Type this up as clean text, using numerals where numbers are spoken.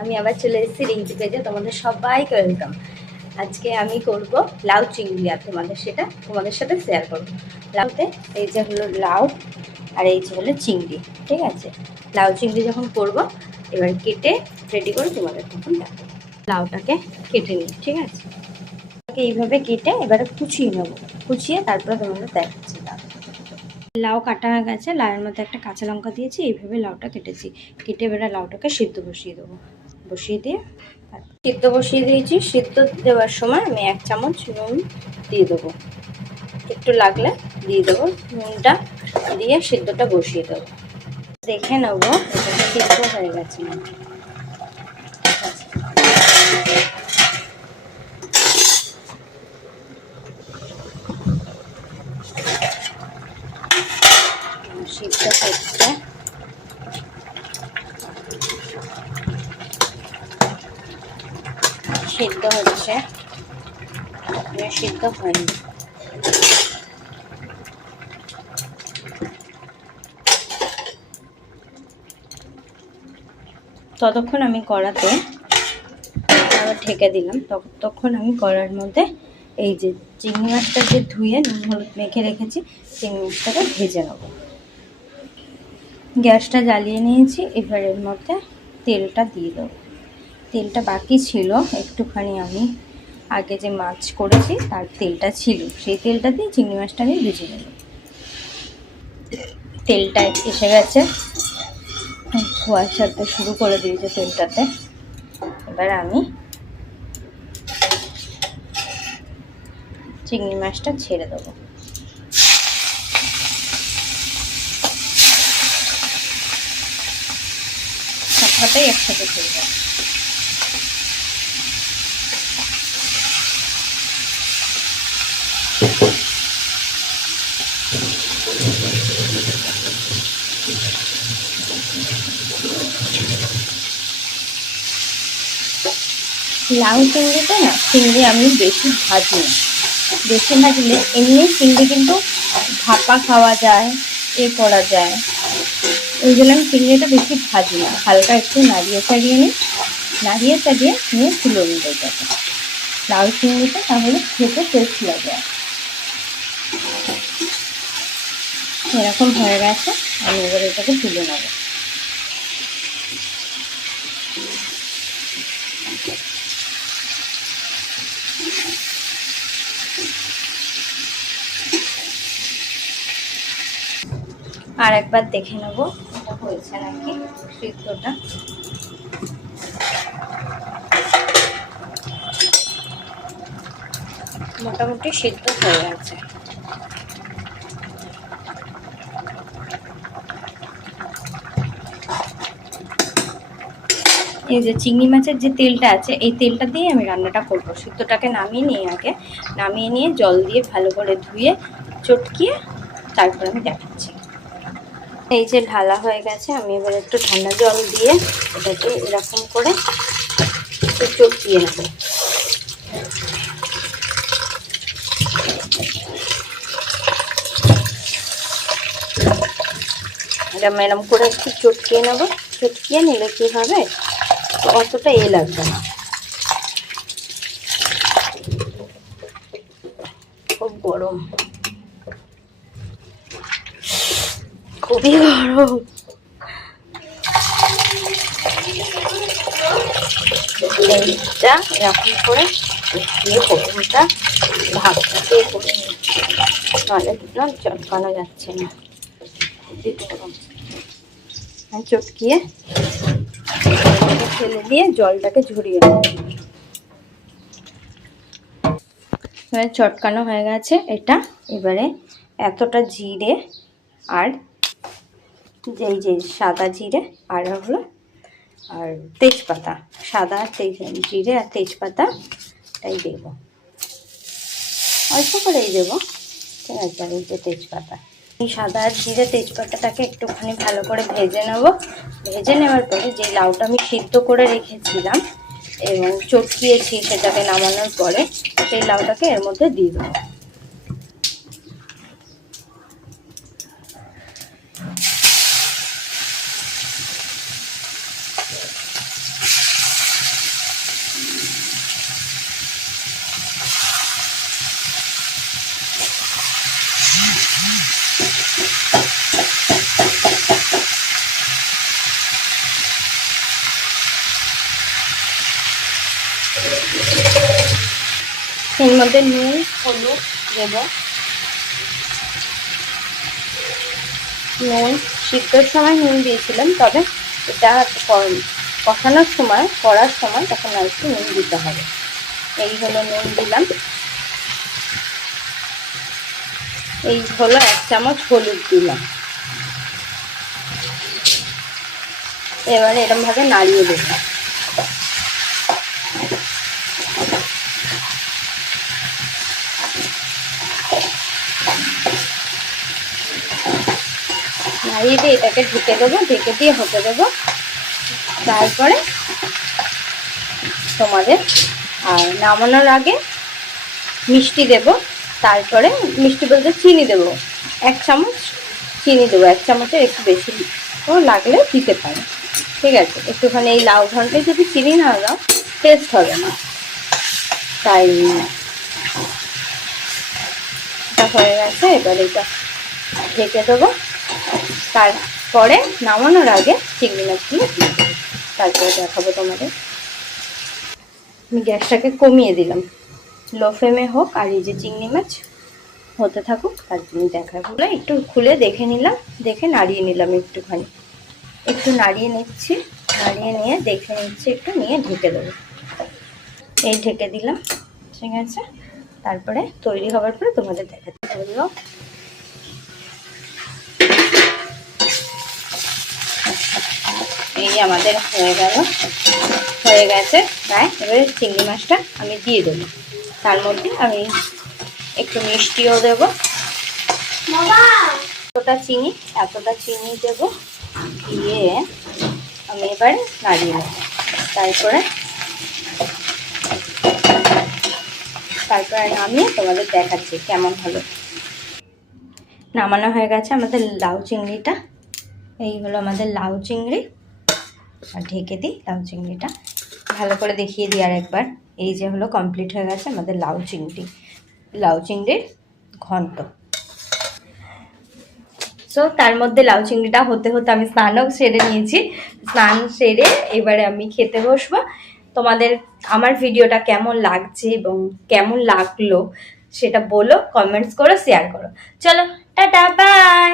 আমি আবার চলে এসেছি রিঙ্কি পেজে, তোমাদের সবাইকে ওয়েলকাম। আজকে আমি করব লাউ চিংড়ি, আর তোমাদের সাথে শেয়ার করব। লাউতে এই যে হলো লাউ, আর এই যে হলো চিংড়ি। ঠিক আছে, লাউ চিংড়ি যখন করব এবার কেটে রেডি করে তোমাদের তখন দেখো। লাউটাকে কেটে নিই, ঠিক আছে, এইভাবে কেটে এবারে কুচিয়ে নেবো, কুচিয়ে তারপরে তোমাদের দেখাচ্ছি। লাউ কাটা হয়ে গেছে, লাউয়ের মধ্যে একটা কাঁচা লঙ্কা দিয়েছি, এইভাবে লাউটা কেটেছি। কেটে এবারে লাউটাকে সিদ্ধ বসিয়ে দেবো, বসিয়ে দিয়ে সিদ্ধ বসিয়ে দিয়েছি। সিদ্ধ দেওয়ার সময় আমি 1 চামচ নুন দিয়ে দেবো, একটু লাগলে দিয়ে দেবো। নুনটা দিয়ে সিদ্ধটা বসিয়ে দেবো। দেখে নেবো এটা সিদ্ধ হয়ে গেছে। সিদ্ধ হচ্ছে, সিদ্ধ হচ্ছে, সিদ্ধ হয়নি। ততক্ষণ আমি কড়াতে আবার ঢেকে দিলাম। তখন আমি কড়ার মধ্যে এই যে চিংড়ি মাছটা যে ধুয়ে নুন হলুদ মেখে রেখেছি, চিংড়ি মাছটাকে ভেজে নেব। গ্যাসটা জ্বালিয়ে নিয়েছি, এবার এর মধ্যে তেলটা দিয়ে দেবো। তেলটা বাকি ছিল একটুখানি, আমি আগে যে মাছ করেছি তার তেলটা ছিল, সেই তেলটা দিয়ে চিংড়ি মাছটা আমি ভেজে নেব। তেলটা এসে গেছে, ধোয়া ছাড়তে শুরু করে দিয়েছে তেলটাতে। এবার আমি চিংড়ি মাছটা ছেড়ে দেবো। সবটাই একসাথে ছেড়ে দেবো। লাউ চিংড়িতে না, চিংড়ি আমি বেশি ভাজি না। বেশি ভাজলে এমনি চিংড়ি কিন্তু ভাপা খাওয়া যায়, করা যায়। ওই জন্য আমি চিংড়িটা বেশি ভাজি না, হালকা একটু নাড়িয়ে চাড়িয়ে নিয়ে তুলে নিতে যাবে লাউ চিংড়িটা, তাহলে খেতে টেস্ট লাগে। এরকম হয়ে গেছে, আমি এবার এটাকে তুলে নেব। আর একবার দেখে নেব এটা হয়েছে নাকি সিদ্ধটা। মোটামুটি সিদ্ধ হয়ে গেছে। এই যে চিংড়ি মাছের যে তেলটা আছে, এই তেলটা দিয়ে আমি রান্নাটা করব। সিদ্ধটাকে নামিয়ে নিয়ে জল দিয়ে ভালো করে ধুয়ে চটকিয়ে তারপর আমি দেখাচ্ছি। এই যে ঢালা হয়ে গেছে, আমি এবার একটু ঠান্ডা জল দিয়ে এটাকে এরকম করে একটু চটকিয়ে নেব। এটা এরকম করে একটু চটকিয়ে নেব। চটকিয়ে নিলে কি হবে, অতটা লাগবে না। খুব গরম, খুবই গরম। এইটা এরকম করে প্রথমটা ভাবটাকে করে নিচ্ছি, নাহলে না চটকানো যাচ্ছে না, খুবই গরম। চটকিয়ে ফেলে দিয়ে জলটাকে ঝরিয়ে নেব। এবারে চটকানো হয়ে গেছে এটা। এবারে এতটা জিরে আর যে সাদা জিরে আর হলো আর তেজপাতা, সাদা জিরে আর তেজপাতা তাই দেব, অল্প করেই দেবো, ঠিক আছে। আর এই যে তেজপাতা, এই সাদা জিরে তেজপাতাটাকে একটুখানি ভালো করে ভেজে নেব। ভেজে নেওয়ার পরে যে লাউটা আমি সিদ্ধ করে রেখেছিলাম এবং চটকিয়েছি, সেটাকে নামানোর পরে সেই লাউটাকে এর মধ্যে দিয়ে দেবো। এর মধ্যে নুন হলুদ দেব। নুন সিদ্ধর সময় নুন দিয়েছিলাম, তবে এটা কষানোর সময় করার সময় তখন আর একটু নুন দিতে হবে। এই হলো নুন দিলাম। এই হলো 1 চামচ হলুদ দিলাম। এবারে এরকম ভাবে নাড়িয়ে দেব। নাড়িয়ে দিয়ে এটাকে ঢেকে দেবো, ঢেকে দিয়ে হতে দেবো। তারপরে তোমাদের আর নামানোর আগে মিষ্টি দেব। তারপরে মিষ্টি বলতে চিনি দেব, 1 চামচ চিনি দেবো। 1 চামচের একটু বেশি লাগলে দিতে পারো, ঠিক আছে। একটুখানি এই লাউ ঘন্টায় যদি চিনি না দাও টেস্ট হবে না, তাই এটা হয়ে গেছে। এবার এটা ঢেকে দেবো। তারপরে নামানোর আগে চিংড়ি মাছগুলো দিয়ে দেবো, তারপরে দেখাবো তোমাদের। আমি গ্যাসটাকে কমিয়ে দিলাম, লো ফ্লেমে হোক। আর এই যে চিংড়ি মাছ হতে থাকুক, তার জন্য দেখাবো। একটু খুলে দেখে নিলাম, দেখে নাড়িয়ে নিলাম একটুখানি, একটু নাড়িয়ে নিচ্ছি। নাড়িয়ে নিয়ে দেখে নিচ্ছি একটু, নিয়ে ঢেকে দেবো। এই ঢেকে দিলাম, ঠিক আছে। তারপরে তৈরি হওয়ার পরে তোমাদের দেখাতে বললো। এই আমাদের হয়ে গেছে প্রায়। এবারে চিংড়ি মাছটা আমি দিয়ে দেবো। তার মধ্যে আমি একটু মিষ্টিও দেবো। এতটা চিনি দেবো, দিয়ে আমি এবারে নাড়িয়ে নেব। তারপরে নামিয়ে তোমাদের দেখাচ্ছি কেমন হলো। নামানো হয়ে গেছে আমাদের লাউ চিংড়িটা। এই হলো আমাদের লাউ চিংড়ি। আর ঢেকে দিই লাউ চিংড়িটা, ভালো করে দেখিয়ে দিই আর একবার। এই যে হলো কমপ্লিট হয়ে গেছে আমাদের লাউ চিংড়ির ঘন্ট। সো তার মধ্যে লাউ চিংড়িটা হতে হতে আমি স্নানও সেরে নিয়েছি। স্নান সেরে এবারে আমি খেতে বসবো। তোমাদের আমার ভিডিওটা কেমন লাগছে এবং কেমন লাগলো সেটা বলো, কমেন্টস করো, শেয়ার করো। চলো টাটা, বাই।